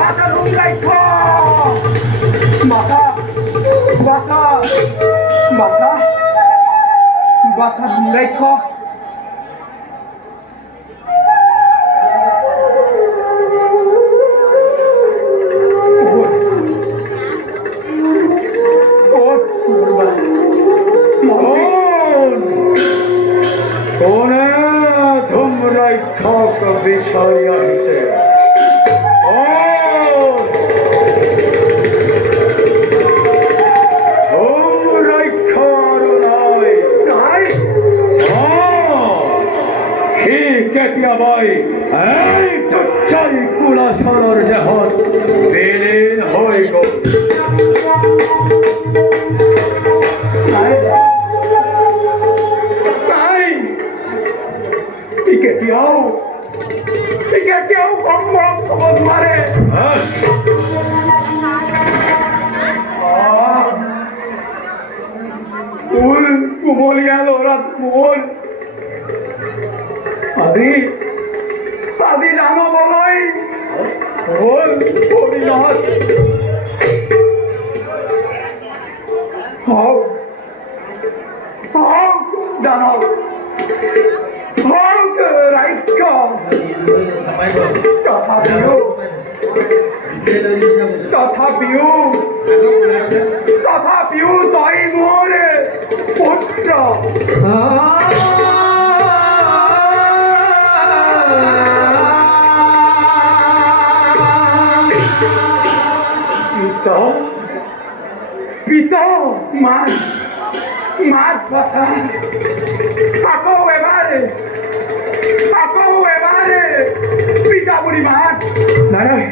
বাঁকা লুঙ্গাই খ বাঁকা বাঁকা বাঁকা বাঁকা লুঙ্গাই খ বিষয় আহিছে কেতিয়াবাই এই টচ্চাই কুলাচৰৰ দেহত বিলীন হৈ গ'ল কেতিয়াও সম্ভৱ হ'ব নোৱাৰে ফুল কুমলীয়া ল'ৰাত ফুল আজি নামাবলৈ হ'ল পৰিণত হওক দানৱ হওক ৰাজ্য তথাপিও তই মোৰ পুত্ৰ পিতা মাত কথা আকৌ এবাৰে পিতা বুলি মাত নাই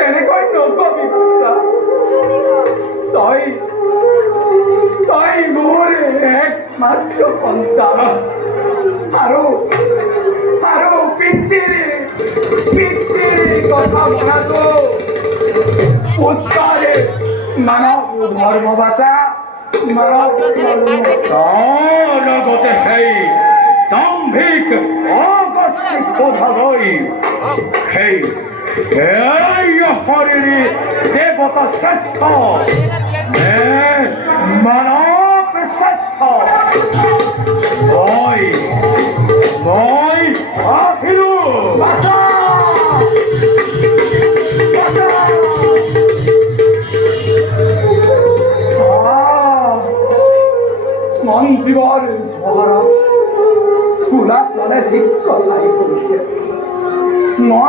তেনেকৈ নকবি তই মোৰ একমাত্ৰ সন্তান আৰু পিতৃৰ কথা মনাতো পুত্ৰৰে মানৱ ধৰ্ম ভাষা লগতে সেই দাম্ভিক অগস্তিক কথালৈ সেই শৰীৰী দেৱতা শ্ৰেষ্ঠ মানৱ শ্ৰেষ্ঠ মই আহিলো মন্দিৰৰ মহাৰাজ কুলাচৰে ঠিক কথাই কৰিছে মই